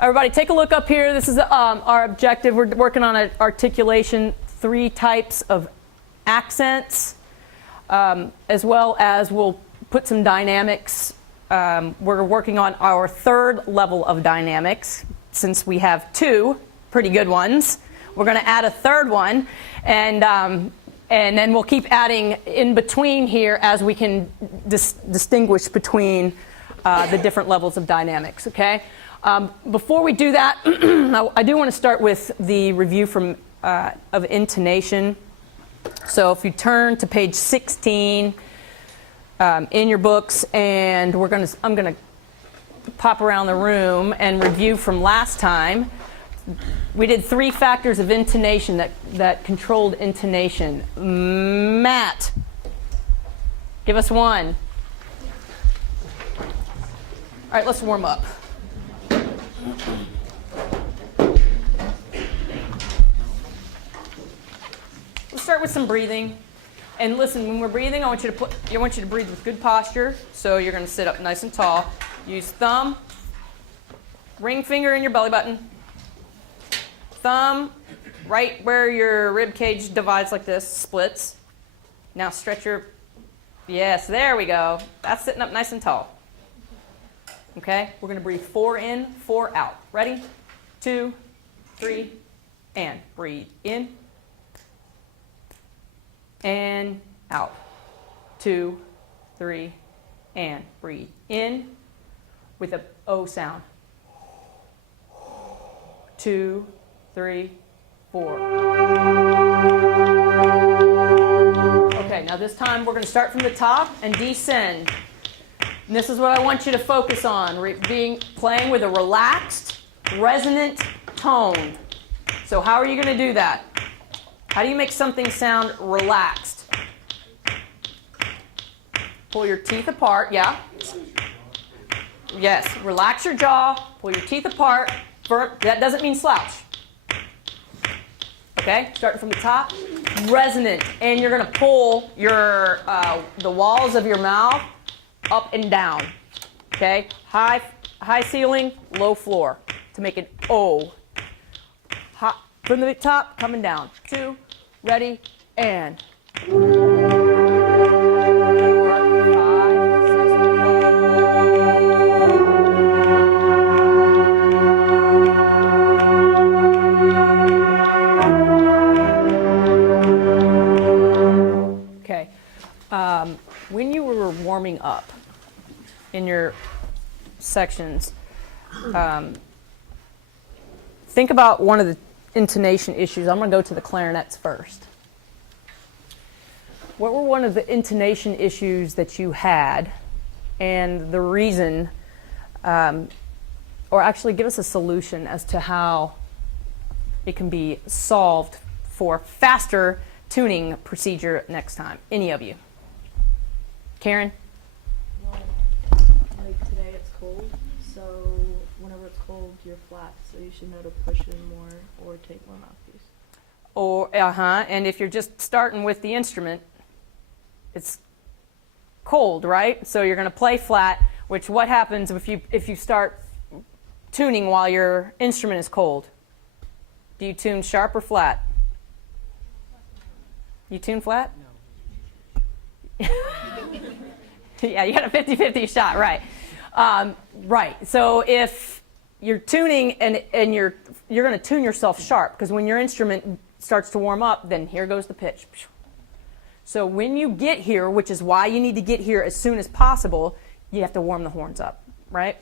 Everybody, take a look up here. This is our objective. We're working on an articulation, 3 types of accents, as well as we'll put some dynamics. We're working on our 3rd level of dynamics. Since we have 2 pretty good ones, we're going to add a 3rd one, and then we'll keep adding in between here as we can distinguish between the different levels of dynamics. Okay. Before we do that, I do want to start with the review of intonation. So if you turn to page 16 in your books, and I'm going to pop around the room and review from last time. We did 3 factors of intonation that controlled intonation. Matt, give us one. All right, let's warm up. Let's start with some breathing. And listen, when we're breathing, I want you to breathe with good posture. So you're going to sit up nice and tall. Use thumb, ring finger in your belly button. Thumb right where your rib cage divides like this, splits. Now stretch your, yes, there we go. That's sitting up nice and tall. Okay, we're going to breathe 4 in, 4 out. Ready? 2, 3, and breathe in and out. 2, 3, and breathe in with a O sound. 2, 3, 4. Okay, now this time we're going to start from the top and descend. And this is what I want you to focus on, playing with a relaxed, resonant tone. So how are you going to do that? How do you make something sound relaxed? Pull your teeth apart, yeah? Yes, relax your jaw, pull your teeth apart. That doesn't mean slouch. Okay, starting from the top, resonant, and you're going to pull your the walls of your mouth up and down. Okay, high ceiling, low floor to make it O. From the top, coming down. 2, ready, and. 4, 5, 6. When you were warming up in your sections, think about one of the intonation issues. I'm going to go to the clarinets first. What were one of the intonation issues that you had, and the reason, or actually give us a solution as to how it can be solved for faster tuning procedure next time? Any of you? Karen? Well, like today it's cold, so whenever it's cold, you're flat, so you should know to push in more or take more mouthpiece. Or, and if you're just starting with the instrument, it's cold, right? So you're going to play flat, which what happens if you start tuning while your instrument is cold? Do you tune sharp or flat? You tune flat? No. Yeah, you got a 50-50 shot, right? Right. So if you're tuning and you're going to tune yourself sharp, because when your instrument starts to warm up, then here goes the pitch. So when you get here, which is why you need to get here as soon as possible, you have to warm the horns up, right?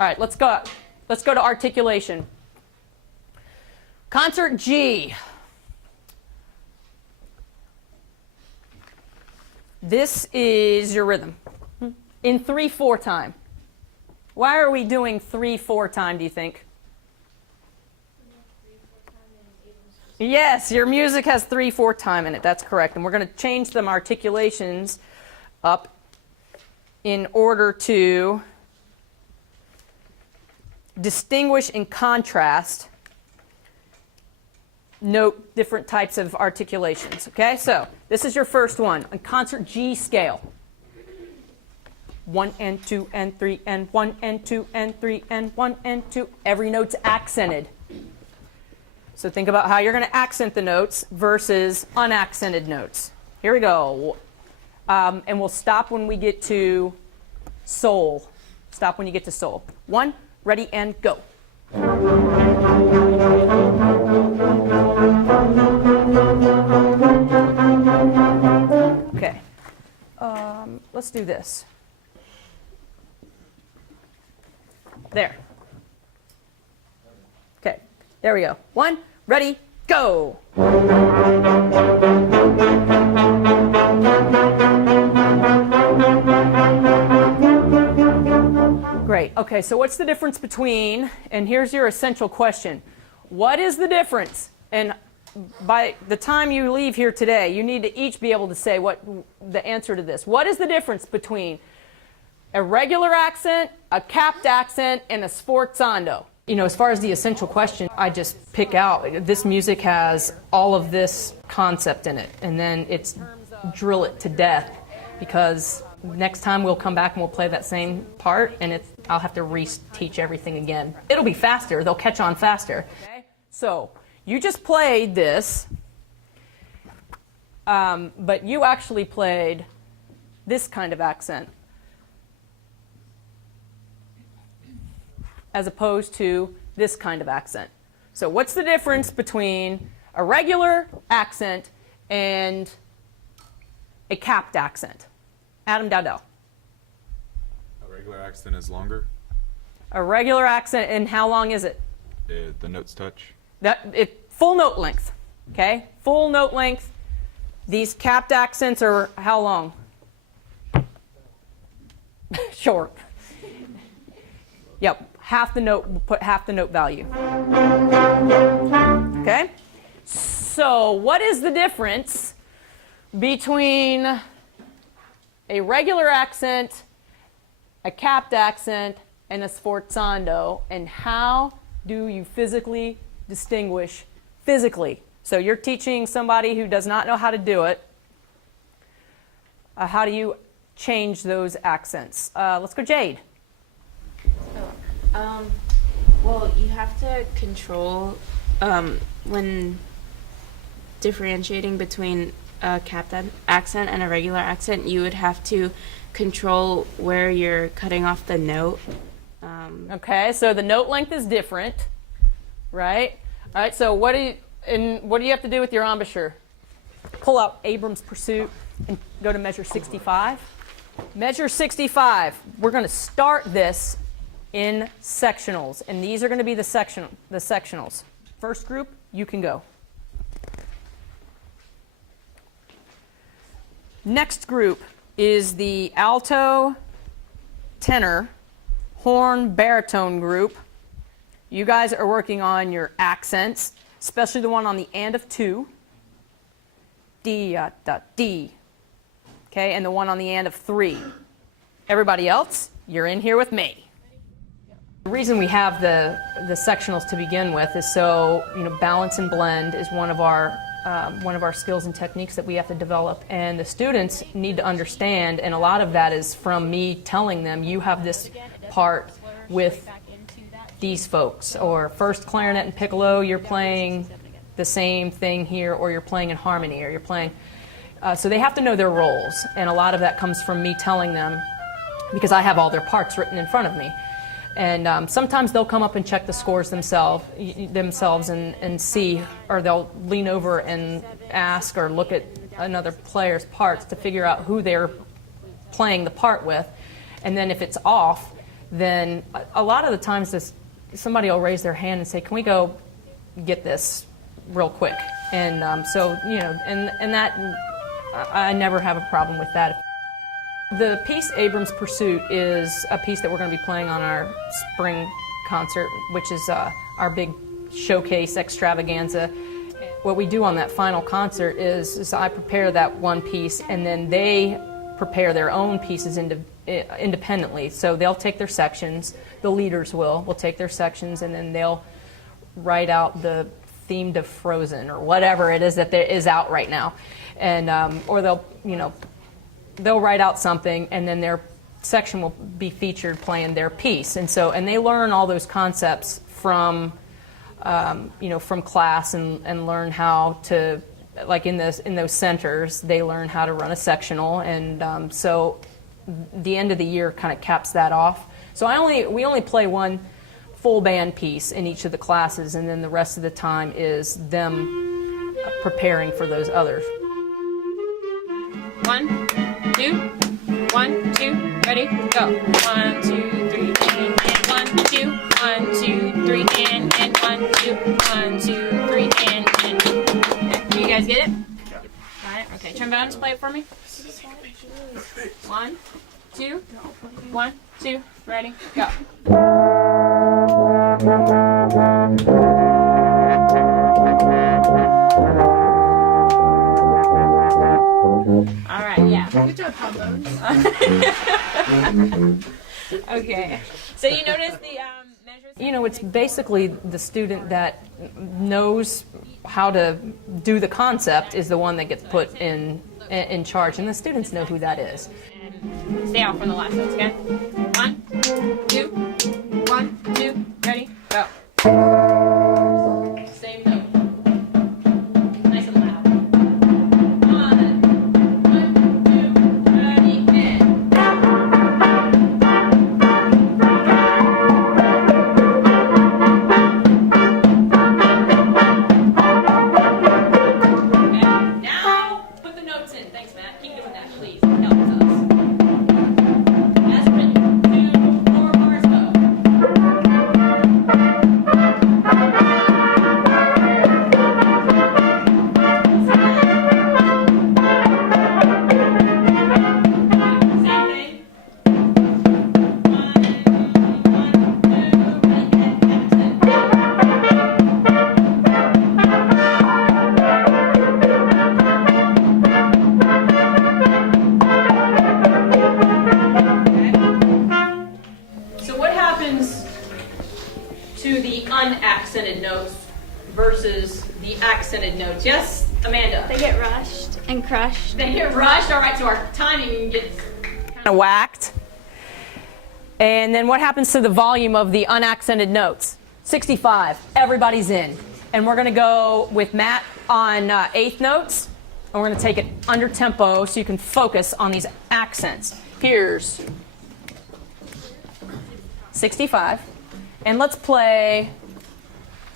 All right, let's go. Let's go to articulation. Concert G. This is your rhythm in 3/4 time. Why are we doing 3/4 time, do you think? Yes, your music has 3/4 time in it. That's correct. And we're going to change some articulations up in order to distinguish and contrast, note different types of articulations. Okay, so this is your first one, a concert G scale. 1 and 2 and 3 and 1 and 2 and 3 and 1 and 2. Every note's accented. So think about how you're going to accent the notes versus unaccented notes. Here we go. And we'll stop when we get to sol. Stop when you get to sol. 1, ready, and go. Okay. Let's do this. There. Okay. There we go. 1, ready, go. Great. Okay, so what's the difference between, and here's your essential question. What is the difference? And by the time you leave here today, you need to each be able to say what the answer to this. What is the difference between a regular accent, a capped accent, and a sforzando? You know, as far as the essential question, I just pick out, this music has all of this concept in it, and then it's drill it to death, because next time we'll come back and we'll play that same part, and I'll have to re-teach everything again. It'll be faster, they'll catch on faster. Okay? So, you just played this, but you actually played this kind of accent, as opposed to this kind of accent. So what's the difference between a regular accent and a capped accent? Adam Dowdell. A regular accent is longer. A regular accent, and how long is it? The notes touch. Full note length, okay? Full note length. These capped accents are how long? Short. Yep. Half the note, we'll put half the note value. Okay? So what is the difference between a regular accent, a capped accent, and a sforzando, and how do you physically distinguish physically? So you're teaching somebody who does not know how to do it. How do you change those accents? Let's go, Jade. Well, you have to control when differentiating between a capped accent and a regular accent. You would have to control where you're cutting off the note. Okay, so the note length is different, right? All right. So what do you have to do with your embouchure? Pull out Abrams Pursuit and go to measure 65. Measure 65. We're going to start this in sectionals, and these are going to be the sectionals. First group, you can go. Next group is the alto, tenor, horn, baritone group. You guys are working on your accents, especially the one on the and of 2. D, D. Okay, and the one on the and of 3. Everybody else, you're in here with me. The reason we have the sectionals to begin with is so, balance and blend is one of our skills and techniques that we have to develop, and the students need to understand, and a lot of that is from me telling them, you have this part with these folks, or first clarinet and piccolo, you're playing the same thing here, or you're playing in harmony, or you're playing, so they have to know their roles, and a lot of that comes from me telling them, because I have all their parts written in front of me. And sometimes they'll come up and check the scores themselves and see, or they'll lean over and ask or look at another player's parts to figure out who they're playing the part with. And then if it's off, then a lot of the times somebody will raise their hand and say, can we go get this real quick? And and that, I never have a problem with that. The piece Abrams Pursuit is a piece that we're going to be playing on our spring concert, which is our big showcase extravaganza. What we do on that final concert is I prepare that one piece, and then they prepare their own pieces independently. So they'll take their sections, the leaders will take their sections, and then they'll write out the theme to Frozen or whatever it is that is out right now. And or they'll write out something, and then they're section will be featured playing their piece, and they learn all those concepts from from class and learn how to, like in those centers, they learn how to run a sectional, and so the end of the year kind of caps that off. So we only play one full band piece in each of the classes, and then the rest of the time is them preparing for those others. 1, 2, 1, 2, ready, go. 1, 2, 3, and 1, 2, 1, 2, 3, and 1, 2, 1, 2, 3, and. Okay. You guys get it? Yep. All right. Okay. Trombones, play it for me. 1, 2, 1, 2, ready, go. All right, yeah. Good job, trombones. Okay. So you notice the measures? It's basically the student that knows how to do the concept is the one that gets put in charge, and the students know who that is. And stay out from the last notes, okay? 1, 2, 1, 2, ready, go. Same note. Nice and loud. 1, 2, ready, and. Okay, now put the notes in. Thanks, Matt. Keep doing that, please. It helps us. As written. 2, 4 bars, go. Same thing. 1, 2, ready, and accent. So what happens to the unaccented notes versus the accented notes? Yes, Amanda? They get rushed and crushed. They get rushed. All right, so our timing gets Kind of whacked. And then what happens to the volume of the unaccented notes? 65. Everybody's in. And we're going to go with Matt on eighth notes. And we're going to take it under tempo so you can focus on these accents. Here's 65. And let's play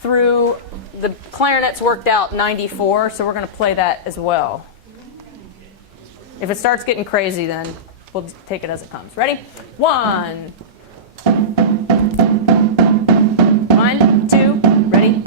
through the clarinets worked out 94, so we're going to play that as well. If it starts getting crazy, then we'll take it as it comes. Ready? 1. 1, 2, ready?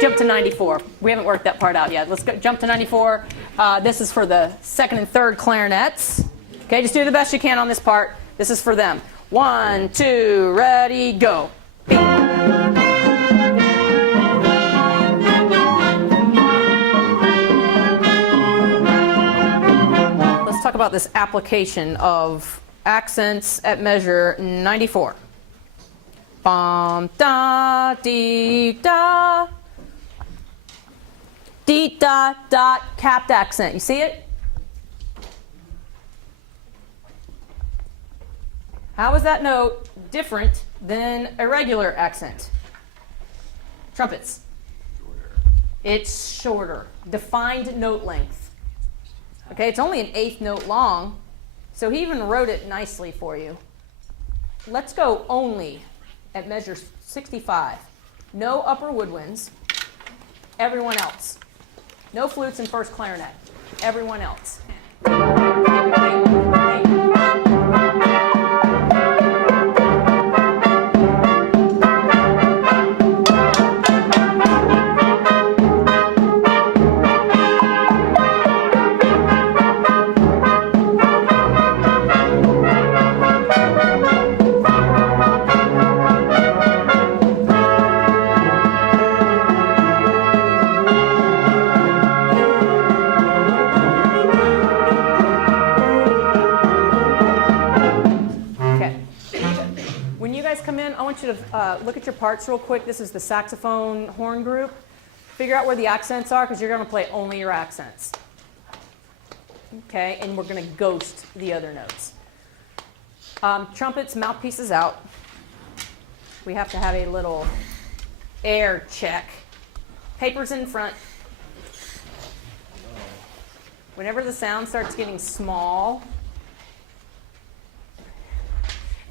Jump to 94. We haven't worked that part out yet. Let's go, jump to 94. This is for the second and third clarinets. Okay, just do the best you can on this part. This is for them. 1, 2, ready, go. Let's talk about this application of accents at measure 94. Bum, da, dee, da. Dee, da, dot, capped accent. You see it? How is that note different than a regular accent? Trumpets. It's shorter. Defined note length. Okay, it's only an eighth note long, so he even wrote it nicely for you. Let's go only at measure 65. No upper woodwinds. Everyone else. No flutes and first clarinet. Everyone else. I want you to look at your parts real quick. This is the saxophone horn group. Figure out where the accents are because you're going to play only your accents. Okay, and we're going to ghost the other notes. Trumpets, mouthpieces out. We have to have a little air check. Papers in front. Whenever the sound starts getting small,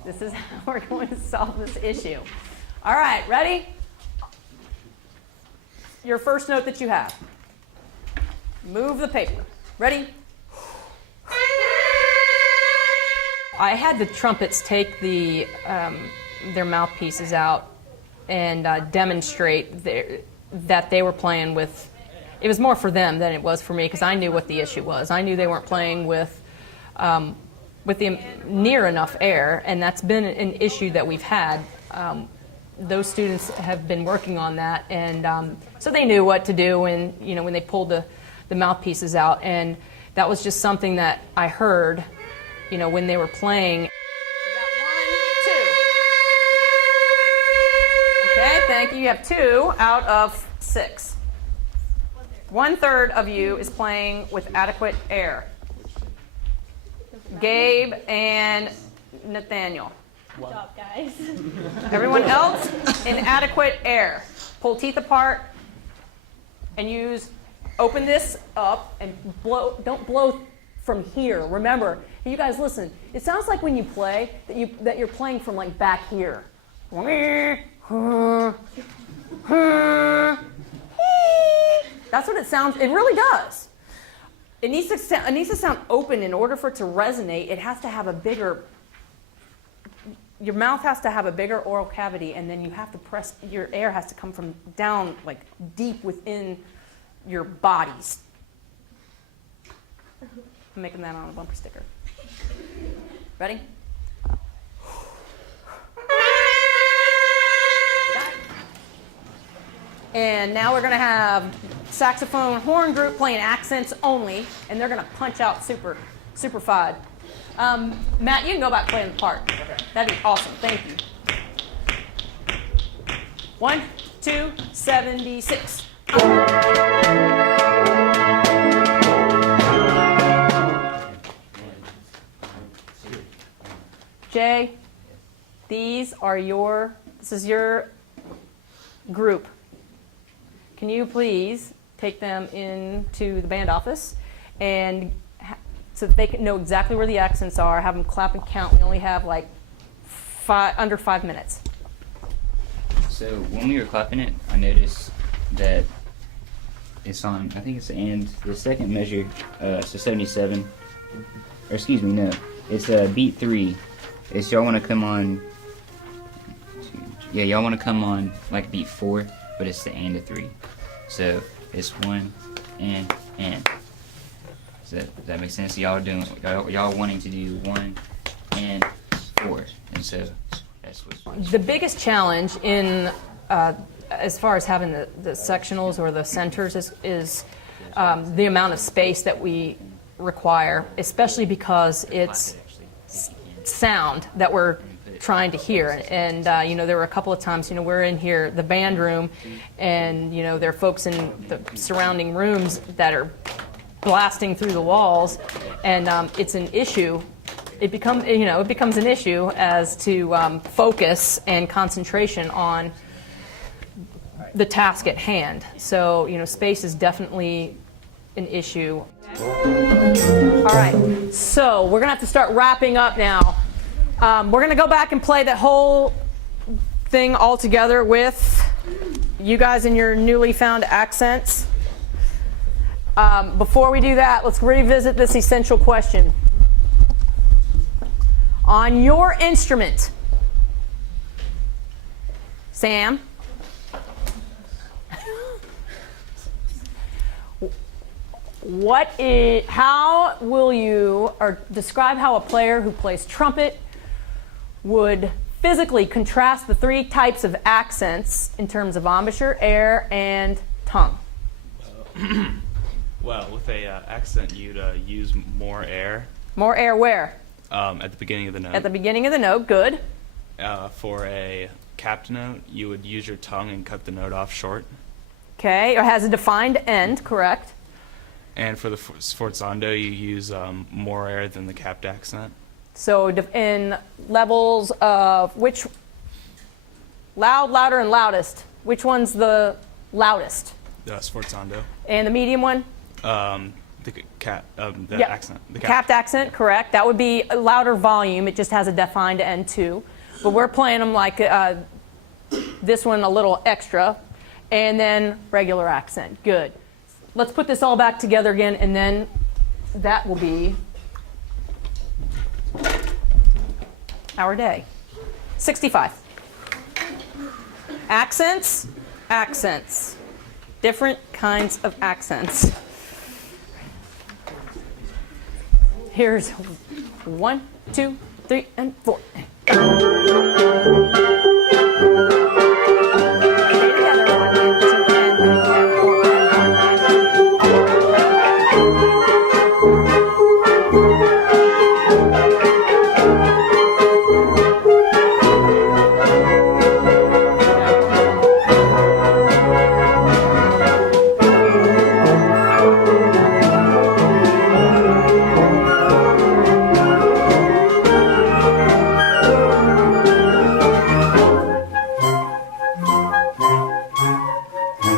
this is how we're going to solve this issue. All right, ready? Your first note that you have. Move the paper. Ready? I had the trumpets take their mouthpieces out and demonstrate that they were playing with. It was more for them than it was for me because I knew what the issue was. I knew they weren't playing with the near enough air, and that's been an issue that we've had. Those students have been working on that, and so they knew what to do when they pulled the mouthpieces out, and that was just something that I heard, when they were playing. You got 1, 2. Okay, thank you. You have 2 out of 6. 1/3 of you is playing with adequate air. Gabe and Nathaniel. Good job, guys. Everyone else, inadequate air. Pull teeth apart and open this up and blow. Don't blow from here. Remember, you guys listen. It sounds like when you play that you're playing from like back here. That's what it sounds. It really does. It needs to sound open in order for it to resonate. It has to have a bigger. Your mouth has to have a bigger oral cavity, and then you have to press. Your air has to come from down, like deep within your bodies. I'm making that on a bumper sticker. Ready? And now we're going to have saxophone horn group playing accents only, and they're going to punch out super fine. Matt, you can go back playing the part. Okay. That'd be awesome. Thank you. 1, 2, 76. Jay, this is your group. Can you please take them into the band office and so that they can know exactly where the accents are, have them clap and count. We only have like under 5 minutes. So when we were clapping it, I noticed that it's on, I think it's the second measure, so 77, or excuse me, no, it's beat 3. It's y'all want to come on, y'all want to come on like beat 4, but it's the and a 3. So it's 1 and. Does that make sense? Y'all wanting to do 1 and 4, and so that's what. The biggest challenge in as far as having the sectionals or the centers is the amount of space that we require, especially because it's sound that we're trying to hear. And there were a couple of times, we're in here, the band room, and there are folks in the surrounding rooms that are blasting through the walls, and it's an issue. It becomes an issue as to focus and concentration on the task at hand. So, space is definitely an issue. All right, so we're gonna have to start wrapping up now. We're gonna go back and play that whole thing all together with you guys in your newly found accents. Before we do that, let's revisit this essential question. On your instrument, Sam, how will you, or describe how a player who plays trumpet would physically contrast the three types of accents in terms of embouchure, air, and tongue? Well, with a accent, you'd use more air More air where? at the beginning of the note. At the beginning of the note, good. For a capped note, you would use your tongue and cut the note off short. Okay, it has a defined end, correct? And for the sforzando, you use more air than the capped accent. So in levels of which, loud, louder, and loudest, which one's the loudest? The sforzando. And the medium one? The Yeah. accent. The Capped accent, correct. That would be a louder volume. It just has a defined end too. But we're playing them like this one a little extra. And then regular accent. Good. Let's put this all back together again, and then that will be our day. 65. Accents, accents. Different kinds of accents. Here's 1, 2, 3, and 4. Stay together. 1, 2, 3,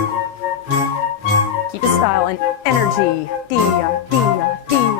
4, keep the style and energy. Dia, dia, dia.